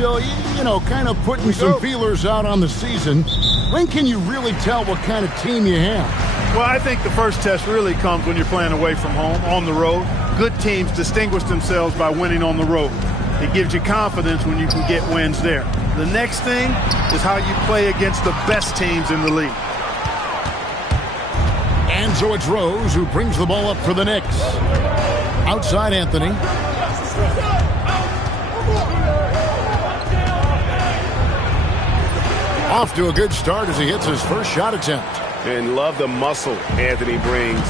still, you know, kind of putting some feelers out on the season. When can you really tell what kind of team you have? Well, I think the first test really comes when you're playing away from home, on the road. Good teams distinguish themselves by winning on the road. It gives you confidence when you can get wins there. The next thing is how you play against the best teams in the league. And so it's Rose who brings the ball up for the Knicks. Outside Anthony. Off to a good start as he hits his first shot attempt. And love the muscle Anthony brings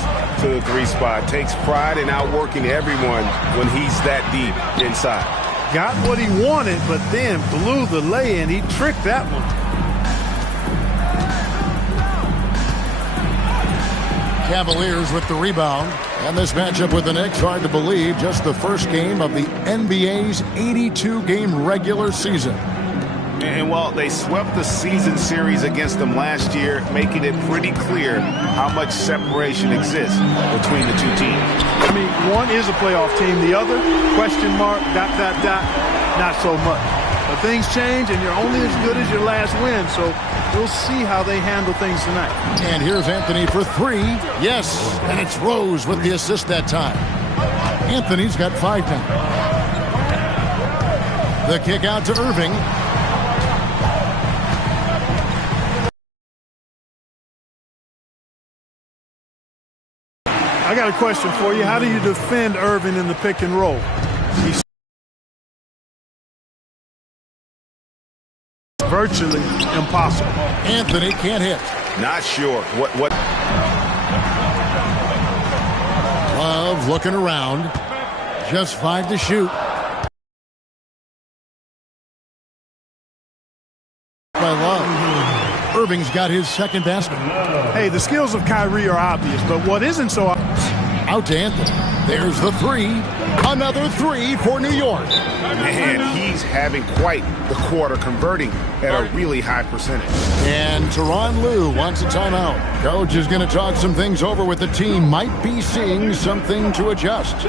to the three spot. Takes pride in outworking everyone when he's that deep inside. Got what he wanted, but then blew the lay-in. He tricked that one. Cavaliers with the rebound. And this matchup with the Knicks, hard to believe, just the first game of the NBA's 82-game regular season. And well, they swept the season series against them last year, making it pretty clear how much separation exists between the two teams. I mean, one is a playoff team. The other, question mark, ... not so much. But things change, and you're only as good as your last win. So we'll see how they handle things tonight. And here's Anthony for three. Yes, and it's Rose with the assist that time. Anthony's got 5 now. The kick out to Irving. I got a question for you. How do you defend Irving in the pick and roll? He's virtually impossible. Anthony can't hit. Not sure. What? Love looking around. Just 5 to shoot. By Love. Irving's got his second basket. Hey, the skills of Kyrie are obvious, but what isn't so obvious? Out to Anthony. There's the three. Another three for New York. Man, he's having quite the quarter, converting at a really high percentage. And Tyronn Lue wants a timeout. Coach is going to talk some things over with the team. Might be seeing something to adjust.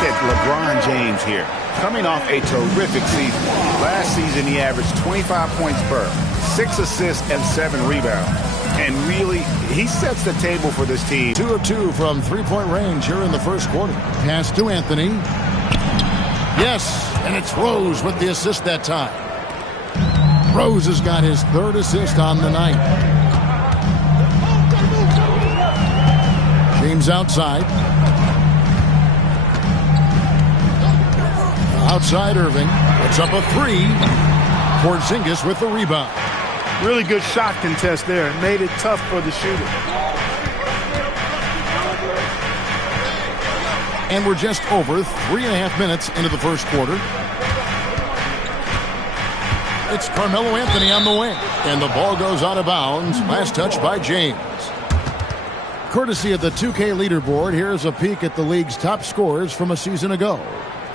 At LeBron James here, coming off a terrific season. Last season, he averaged 25 points per, 6 assists, and 7 rebounds. And really, he sets the table for this team. 2 of 2 from three-point range here in the first quarter. Pass to Anthony. Yes, and it's Rose with the assist that time. Rose has got his 3rd assist on the night. James outside. Outside Irving. It's up a 3. Porzingis with the rebound. Really good shot contest there. It made it tough for the shooter. And we're just over 3.5 minutes into the first quarter. It's Carmelo Anthony on the wing. And the ball goes out of bounds. Last touch by James. Courtesy of the 2K leaderboard, here's a peek at the league's top scorers from a season ago.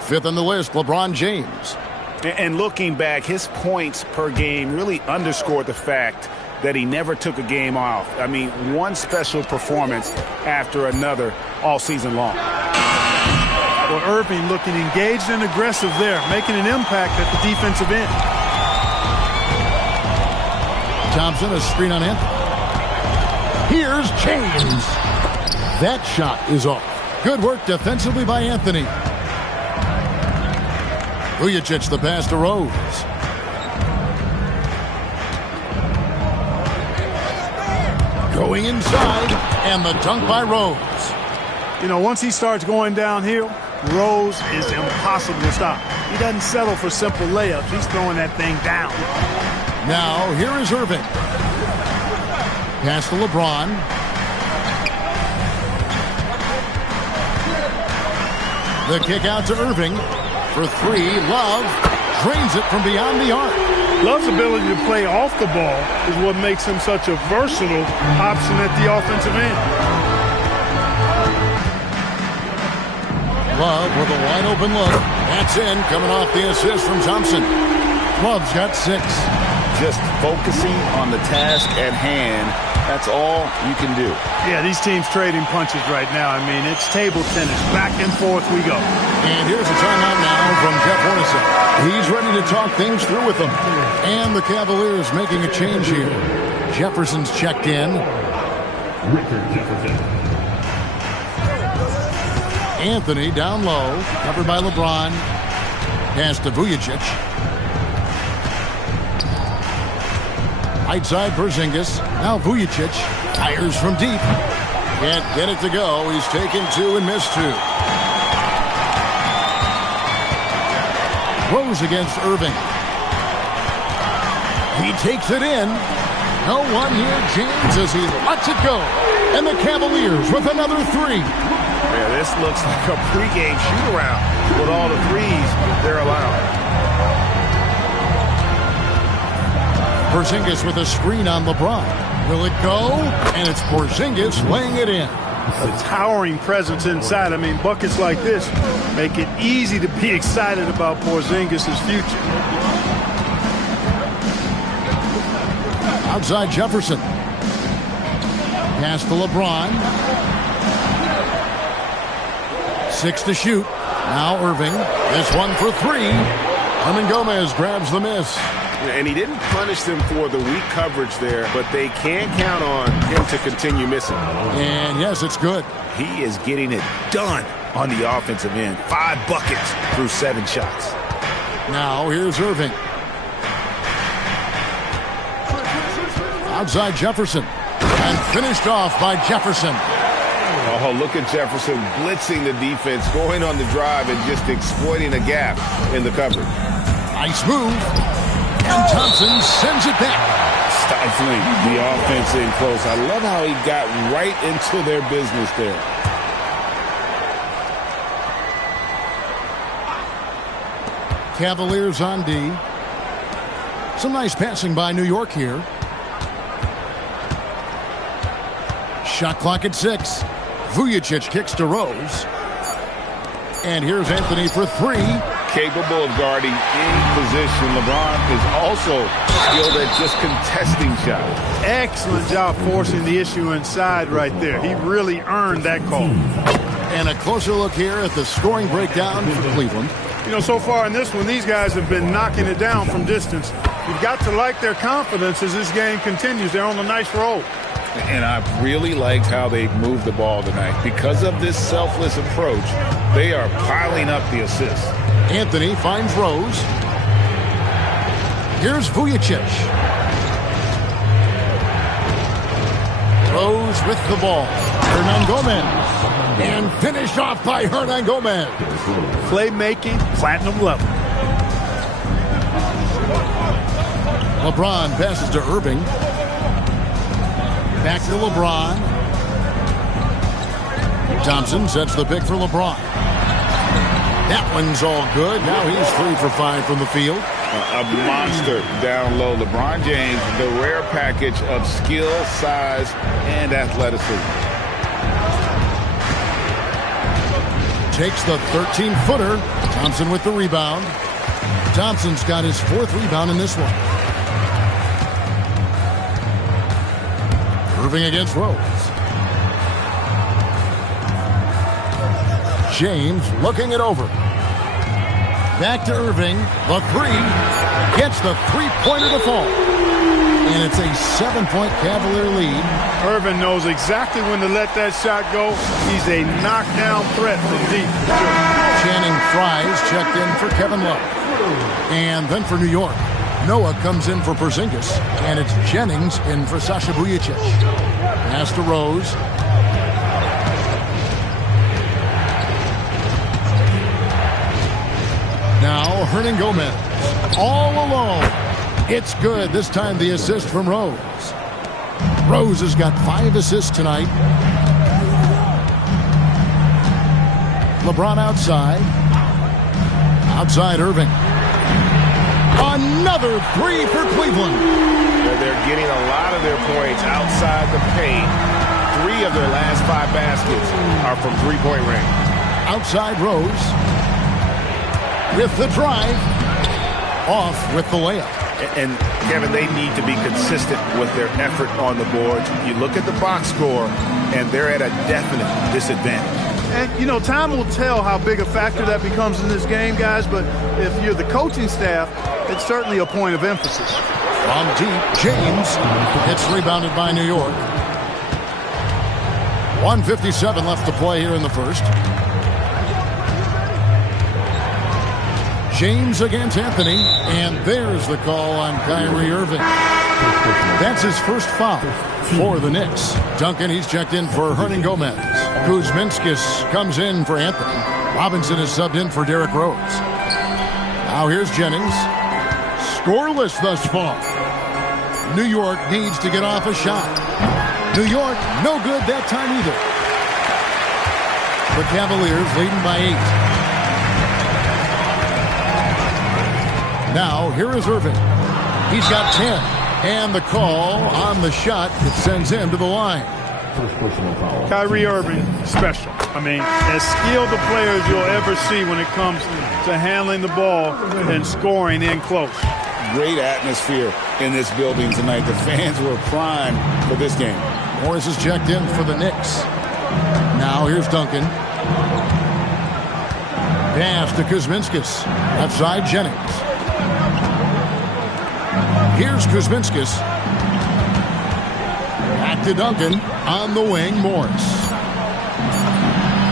5th on the list, LeBron James. And looking back, his points per game really underscored the fact that he never took a game off. I mean, one special performance after another all season long. Well, Irving looking engaged and aggressive there, making an impact at the defensive end. Thompson, a screen on Anthony. Here's James. That shot is off. Good work defensively by Anthony. Vujicic the pass to Rose. Going inside, and the dunk by Rose. You know, once he starts going downhill, Rose is impossible to stop. He doesn't settle for simple layups. He's throwing that thing down. Now, here is Irving. Pass to LeBron. The kick out to Irving. For 3, Love drains it from beyond the arc. Love's ability to play off the ball is what makes him such a versatile option at the offensive end. Love with a wide open look. That's in, coming off the assist from Thompson. Love's got 6. Just focusing on the task at hand That's all you can do. Yeah, these teams trading punches right now. I mean, it's table tennis. Back and forth we go. And here's a timeout now from Jeff Hornacek. He's ready to talk things through with them. And the Cavaliers making a change here. Jefferson's checked in. Anthony down low, covered by LeBron. Pass to Vujacic. Right side Porzingis. Now Vujacic fires from deep. Can't get it to go. He's taken two and missed two. Rose against Irving. He takes it in. No one here. James as he lets it go. And the Cavaliers with another three. Yeah, this looks like a pregame shoot-around with all the threes they're allowing. Porzingis with a screen on LeBron. Will it go? And it's Porzingis laying it in. A towering presence inside. I mean, buckets like this make it easy to be excited about Porzingis' future. Outside Jefferson. Pass to LeBron. 6 to shoot. Now Irving. This one for three. Gomez grabs the miss. And he didn't punish them for the weak coverage there, but they can't count on him to continue missing. And yes, it's good. He is getting it done on the offensive end. 5 buckets through 7 shots. Now here's Irving. Outside Jefferson. And finished off by Jefferson. Oh, look at Jefferson blitzing the defense, going on the drive and just exploiting a gap in the coverage. Nice move. And Thompson sends it back. Stifling the offense in close. I love how he got right into their business there. Cavaliers on D. Some nice passing by New York here. Shot clock at 6. Vujacic kicks to Rose. And here's Anthony for three. Capable of guarding any position. LeBron is also skilled at just contesting shots. Excellent job forcing the issue inside right there. He really earned that call. And a closer look here at the scoring breakdown for Cleveland. You know, so far in this one, these guys have been knocking it down from distance. You've got to like their confidence as this game continues. They're on a nice roll. And I've really liked how they've moved the ball tonight. Because of this selfless approach, they are piling up the assists. Anthony finds Rose. Here's Vujacic. Rose with the ball. Gomez. And finished off by Gomez. Playmaking, platinum level. LeBron passes to Irving. Back to LeBron. Thompson sets the pick for LeBron. That one's all good. Now he's 3 for 5 from the field. A monster down low. LeBron James, the rare package of skill, size, and athleticism. Takes the 13-footer. Thompson with the rebound. Thompson's got his 4th rebound in this one. Irving against Rose. James looking it over. Back to Irving. The three. Gets the three-pointer to fall. And it's a 7-point Cavalier lead. Irving knows exactly when to let that shot go. He's a knockdown threat from deep. Channing Fries checked in for Kevin Love. And then for New York, Noah comes in for Porzingis. And it's Jennings in for Sasha Vujacic. Pass to Rose. Now Gomez. All alone. It's good. This time the assist from Rose. Rose has got 5 assists tonight. LeBron outside. Outside Irving. Another three for Cleveland. They're getting a lot of their points outside the paint. 3 of their last 5 baskets are from three-point range. Outside Rose. With the drive. Off with the layup. And, Kevin, they need to be consistent with their effort on the boards. You look at the box score, and they're at a definite disadvantage. And, you know, time will tell how big a factor that becomes in this game, guys, but if you're the coaching staff, it's certainly a point of emphasis. From deep, James. It's rebounded by New York. 1:57 left to play here in the first. James against Anthony, and there's the call on Kyrie Irving. That's his first foul for the Knicks. Duncan, he's checked in for Hernan Gomez. Kuzminskis comes in for Anthony. Robinson is subbed in for Derrick Rose. Now here's Jennings. Scoreless thus far. New York needs to get off a shot. New York, no good that time either. The Cavaliers leading by 8. Now, here is Irving. He's got 10. And the call on the shot that sends him to the line. First personal foul. Kyrie Irving, special. I mean, as skilled a player as you'll ever see when it comes to handling the ball and scoring in close. Great atmosphere in this building tonight. The fans were primed for this game. Morris is checked in for the Knicks. Now, here's Duncan. Pass to Kuzminskis. Outside Jennings. Here's Kuzminskis. Back to Duncan. On the wing, Morris.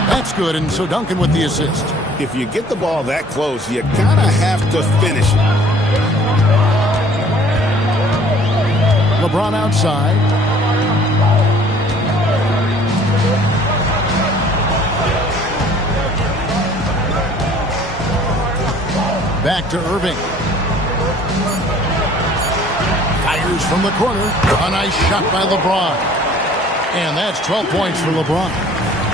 That's good, and so Duncan with the assist. If you get the ball that close, you kind of have to finish it. LeBron outside. Back to Irving. Fires from the corner. A nice shot by LeBron. And that's 12 points for LeBron.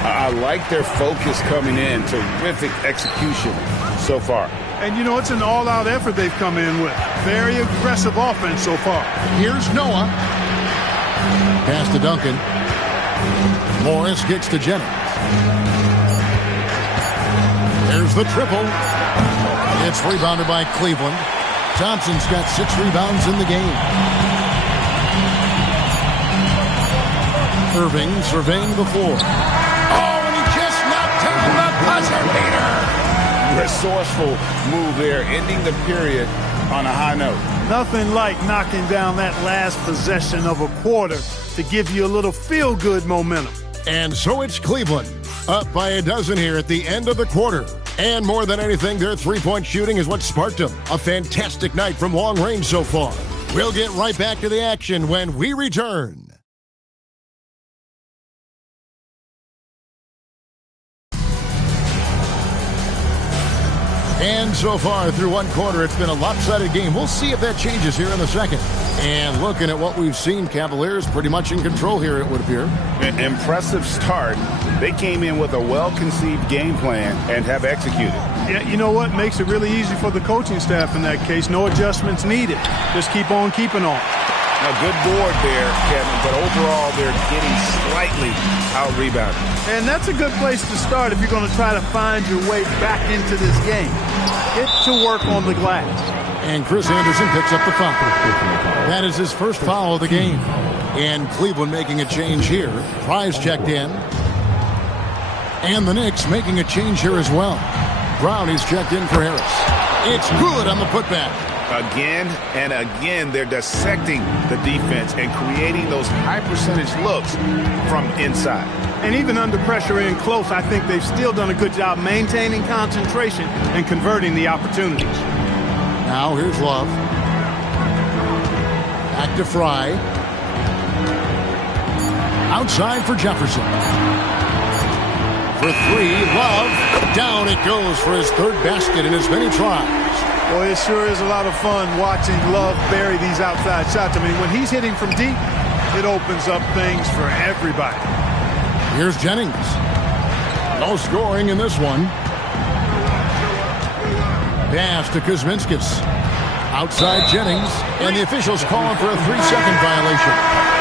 I like their focus coming in. Terrific execution so far. And, you know, it's an all-out effort they've come in with. Very aggressive offense so far. Here's Noah. Pass to Duncan. Morris gets to Jennings. There's the triple. It's rebounded by Cleveland. Thompson's got 6 rebounds in the game. Irving surveying the floor. Oh, and he just knocked down the buzzer beater. Resourceful move there, ending the period on a high note. Nothing like knocking down that last possession of a quarter to give you a little feel-good momentum. And so it's Cleveland, up by a dozen here at the end of the quarter. And more than anything, their three-point shooting is what sparked them. A fantastic night from long range so far. We'll get right back to the action when we return. And so far through one quarter, it's been a lopsided game. We'll see if that changes here in the second. And looking at what we've seen, Cavaliers pretty much in control here, it would appear. An impressive start. They came in with a well-conceived game plan and have executed. Yeah, you know what? Makes it really easy for the coaching staff in that case. No adjustments needed. Just keep on keeping on. A good board there, Kevin, but overall they're getting slightly out-rebounded. And that's a good place to start if you're going to try to find your way back into this game. Get to work on the glass. And Chris Anderson picks up the foul. That is his first foul of the game. And Cleveland making a change here. Price checked in. And the Knicks making a change here as well. Brown is checked in for Harris. It's good on the putback. Again and again, they're dissecting the defense and creating those high-percentage looks from inside. And even under pressure in close, I think they've still done a good job maintaining concentration and converting the opportunities. Now here's Love. Back to Fry. Outside for Jefferson. For 3, Love. Down it goes for his third basket in as many tries. Boy, it sure is a lot of fun watching Love bury these outside shots. I mean, when he's hitting from deep, it opens up things for everybody. Here's Jennings. No scoring in this one. Pass to Kuzminskis. Outside Jennings, and the officials calling for a 3-second violation.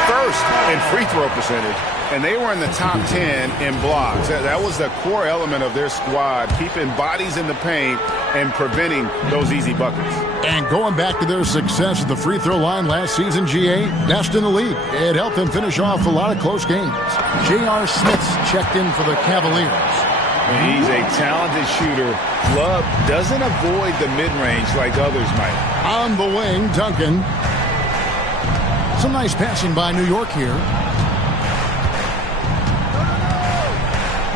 First in free throw percentage And they were in the top 10 in blocks. That was the core element of their squad, keeping bodies in the paint and preventing those easy buckets. And going back to their success at the free throw line last season, GA, best in the league. It helped them finish off a lot of close games. J.R. Smith's checked in for the Cavaliers. He's a talented shooter. Love doesn't avoid the mid-range like others might. On the wing, Duncan. Some nice passing by New York here.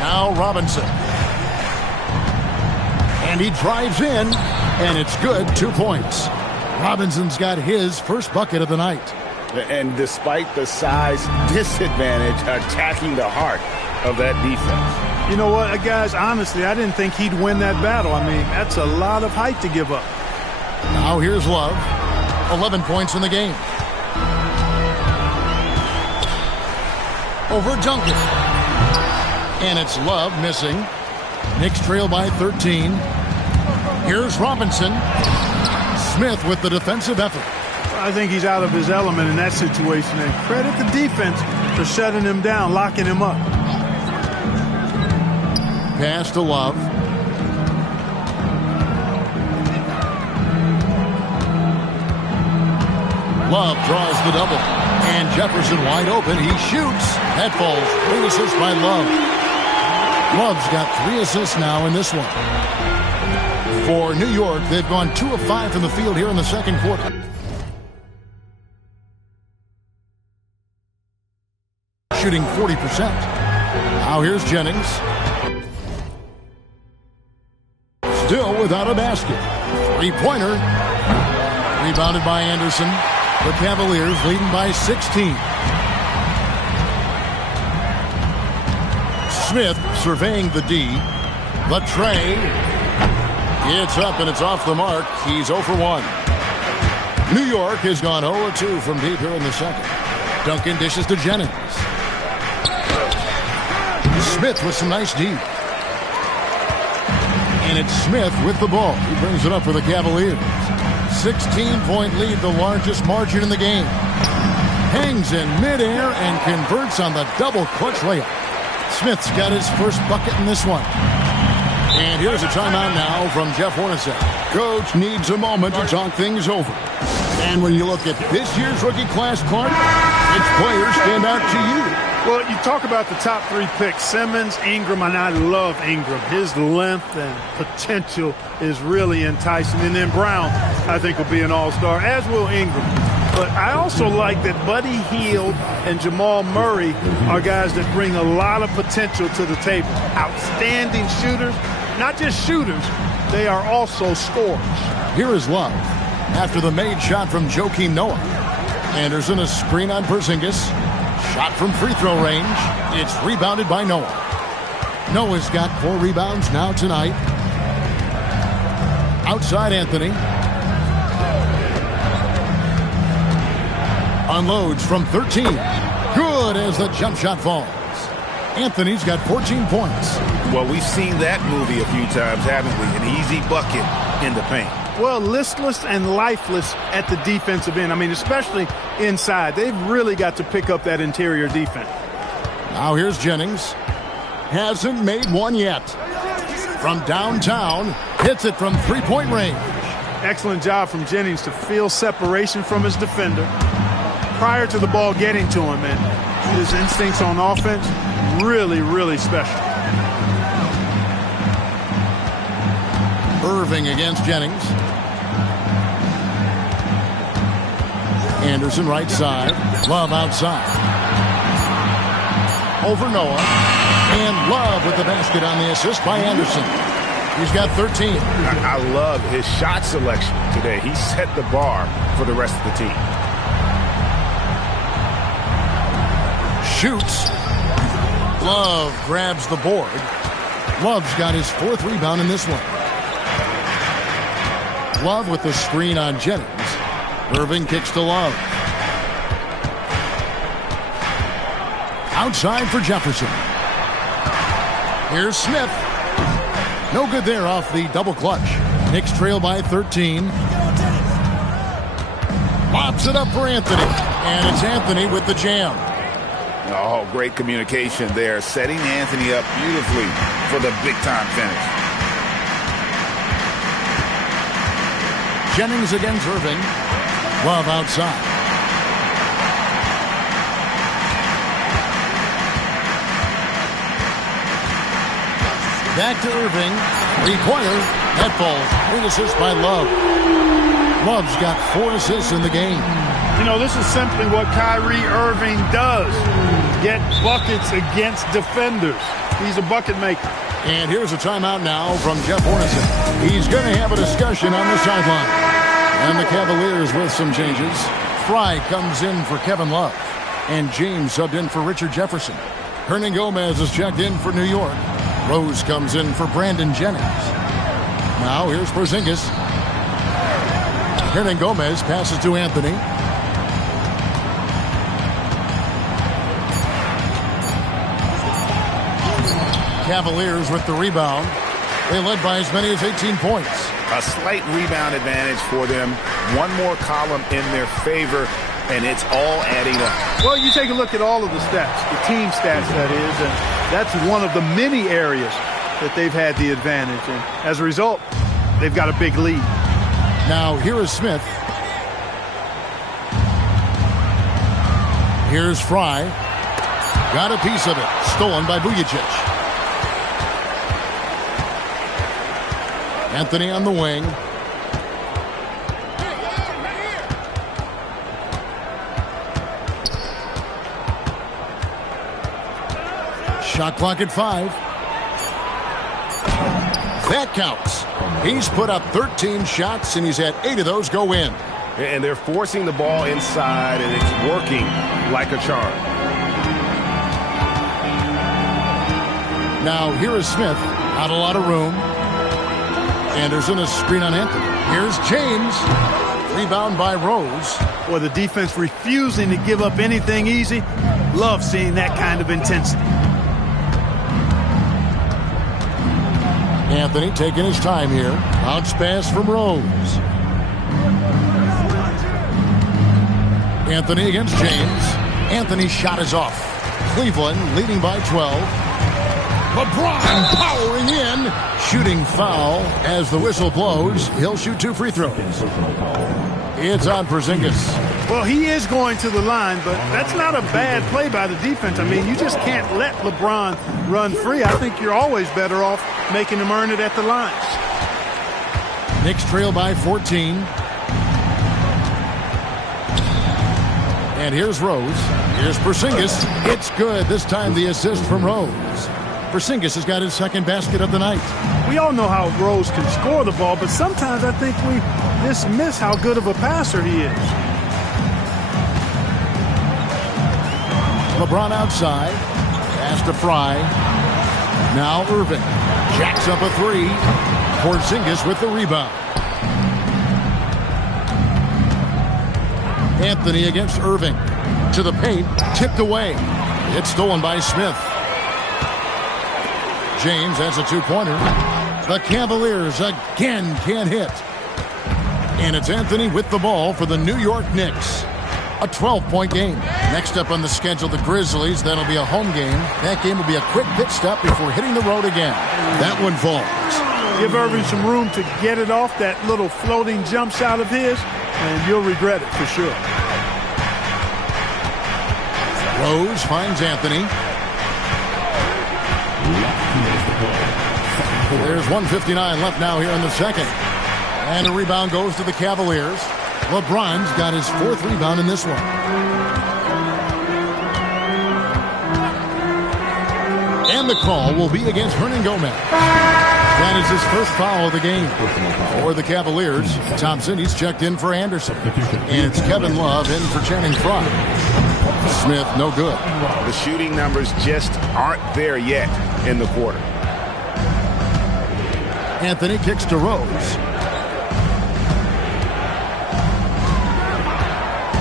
Now Robinson. And he drives in, and it's good. 2 points. Robinson's got his first bucket of the night. And despite the size disadvantage, attacking the heart of that defense. You know what, guys, honestly, I didn't think he'd win that battle. I mean, that's a lot of height to give up. Now here's Love. 11 points in the game. Over Duncan. And it's Love missing. Knicks trail by 13. Here's Robinson. Smith with the defensive effort. I think he's out of his element in that situation. And credit the defense for shutting him down, locking him up. Pass to Love. Love draws the double. And Jefferson wide open. He shoots. That falls. 3 assists by Love. Love's got 3 assists now in this one. For New York, they've gone 2 of 5 from the field here in the second quarter. Shooting 40%. Now here's Jennings. Still without a basket. 3-pointer. Rebounded by Anderson. The Cavaliers leading by 16. Smith surveying the D. The tray. It's up and it's off the mark. He's 0 for 1. New York has gone 0 for 2 from deep here in the second. Duncan dishes to Jennings. Smith with some nice D. And it's Smith with the ball. He brings it up for the Cavaliers. 16-point lead, the largest margin in the game. Hangs in midair and converts on the double clutch layup. Smith's got his first bucket in this one. And here's a timeout now from Jeff Hornacek. Coach needs a moment to talk things over. And when you look at this year's rookie class, Clark, which players stand out to you? Well, you talk about the top 3 picks, Simmons, Ingram, and I love Ingram. His length and potential is really enticing. And then Brown, I think, will be an all-star, as will Ingram. But I also like that Buddy Hield and Jamal Murray are guys that bring a lot of potential to the table. Outstanding shooters, not just shooters, they are also scorers. Here is Love after the made shot from Joakim Noah. Anderson, a screen on Porzingis. Shot from free throw range. It's rebounded by Noah. Noah's got 4 rebounds now tonight. Outside Anthony. Unloads from 13. Good as the jump shot falls. Anthony's got 14 points. Well, we've seen that movie a few times, haven't we? An easy bucket in the paint. Well, listless and lifeless at the defensive end. I mean, especially inside. They've really got to pick up that interior defense. Now here's Jennings. Hasn't made one yet. From downtown, hits it from 3-point range. Excellent job from Jennings to feel separation from his defender prior to the ball getting to him. And his instincts on offense, really, really special. Irving against Jennings. Anderson right side. Love outside. Over Noah. And Love with the basket on the assist by Anderson. He's got 13. I love his shot selection today. He set the bar for the rest of the team. Shoots. Love grabs the board. Love's got his 4th rebound in this one. Love with the screen on Jennings. Irving kicks to Love. Outside for Jefferson. Here's Smith. No good there off the double clutch. Knicks trail by 13. Lobs it up for Anthony. And it's Anthony with the jam. Oh, great communication there, setting Anthony up beautifully for the big-time finish. Jennings against Irving. Love outside. Back to Irving. 3-pointer. That falls. Great assist by Love. Love's got 4 assists in the game. You know, this is simply what Kyrie Irving does. Get buckets against defenders. He's a bucket maker. And here's a timeout now from Jeff Hornacek. He's going to have a discussion on the sideline. And the Cavaliers with some changes. Fry comes in for Kevin Love. And James subbed in for Richard Jefferson. Hernan Gomez is checked in for New York. Rose comes in for Brandon Jennings. Now here's Porzingis. Hernan Gomez passes to Anthony. Cavaliers with the rebound. They led by as many as 18 points. A slight rebound advantage for them. One more column in their favor, and it's all adding up. Well, you take a look at all of the stats, the team stats, that is, and that's one of the many areas that they've had the advantage. And as a result, they've got a big lead. Now, here is Smith. Here's Fry. Got a piece of it. Stolen by Vujacic. Anthony on the wing. Shot clock at 5. That counts. He's put up 13 shots, and he's had 8 of those go in. And they're forcing the ball inside, and it's working like a charm. Now, here is Smith. Not a lot of room. Anderson a screen on Anthony. Here's James. Rebound by Rose. Or the defense refusing to give up anything easy. Love seeing that kind of intensity. Anthony taking his time here. Bounce pass from Rose. Anthony against James. Anthony's shot is off. Cleveland leading by 12. LeBron powering in. Shooting foul as the whistle blows. He'll shoot 2 free throws. It's on Porzingis. Well, he is going to the line, but that's not a bad play by the defense. I mean, you just can't let LeBron run free. I think you're always better off making him earn it at the line. Knicks trail by 14. And here's Rose. Here's Porzingis. It's good. This time the assist from Rose. Porzingis has got his second basket of the night. We all know how Rose can score the ball, but sometimes I think we dismiss how good of a passer he is. LeBron outside. Pass to Fry. Now Irving. Jacks up a 3. Porzingis with the rebound. Anthony against Irving. To the paint. Tipped away. It's stolen by Smith. James has a 2-pointer. The Cavaliers again can't hit. And it's Anthony with the ball for the New York Knicks. A 12-point game. Next up on the schedule, the Grizzlies. That'll be a home game. That game will be a quick pit stop before hitting the road again. That one falls. Give Irving some room to get it off that little floating jump shot of his, and you'll regret it for sure. Rose finds Anthony. There's 1:59 left now here in the second. And a rebound goes to the Cavaliers. LeBron's got his 4th rebound in this one. And the call will be against Hernan Gomez. That is his first foul of the game. For the Cavaliers, Thompson, he's checked in for Anderson. And it's Kevin Love in for Channing Frye. Smith, no good. The shooting numbers just aren't there yet in the quarter. Anthony kicks to Rose.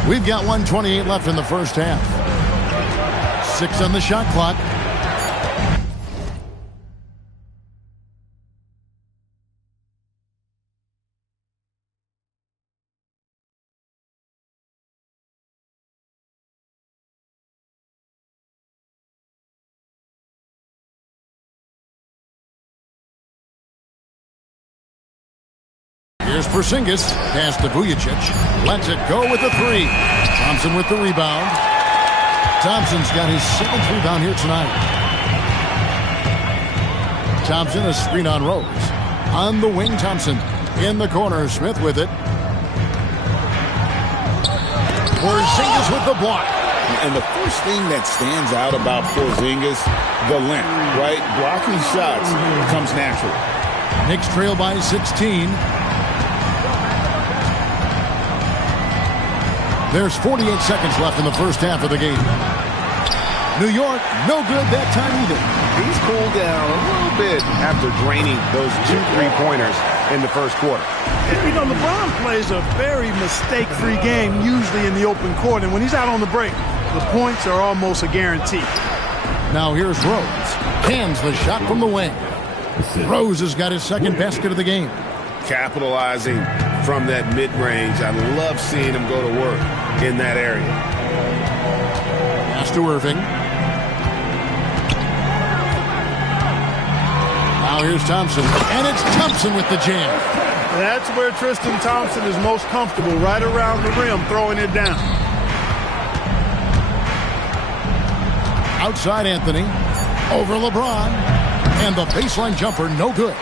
We've got 1:28 left in the first half. 6 on the shot clock. Here's Porzingis. Pass to Vujacic. Lets it go with the three. Thompson with the rebound. Thompson's got his 7th rebound here tonight. Thompson, a screen on Rose. On the wing, Thompson. In the corner, Smith with it. Porzingis with the block. And the first thing that stands out about Porzingis, the length, right? Blocking shots comes natural. Knicks trail by 16. There's 48 seconds left in the first half of the game. New York, no good that time either. He's cooled down a little bit after draining those 2 3-pointers in the first quarter. You know, LeBron plays a very mistake-free game, usually in the open court, and when he's out on the break, the points are almost a guarantee. Now here's Rose. Cans the shot from the wing. Rose has got his 2nd basket of the game. Capitalizing from that mid-range. I love seeing him go to work in that area. Pass to Irving. Now here's Thompson. And it's Thompson with the jam. That's where Tristan Thompson is most comfortable, right around the rim, throwing it down. Outside Anthony. Over LeBron. And the baseline jumper, no good.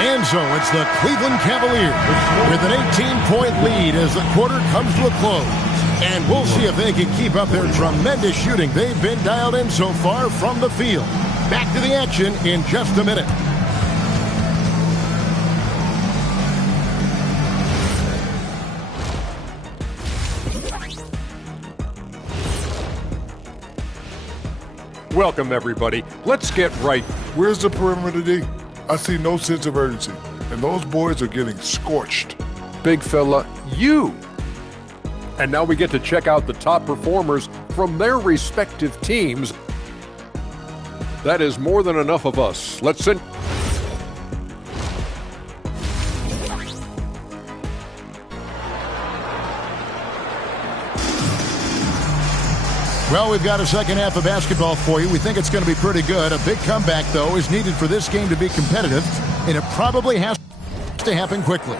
And so it's the Cleveland Cavaliers with an 18-point lead as the quarter comes to a close. And we'll see if they can keep up their tremendous shooting they've been dialed in so far from the field. Back to the action in just a minute. Welcome, everybody. Let's get right. Where's the perimeter D? I see no sense of urgency, and those boys are getting scorched. Big fella, you. And now we get to check out the top performers from their respective teams. That is more than enough of us. Let's send. Well, we've got a second half of basketball for you. We think it's going to be pretty good. A big comeback, though, is needed for this game to be competitive, and it probably has to happen quickly.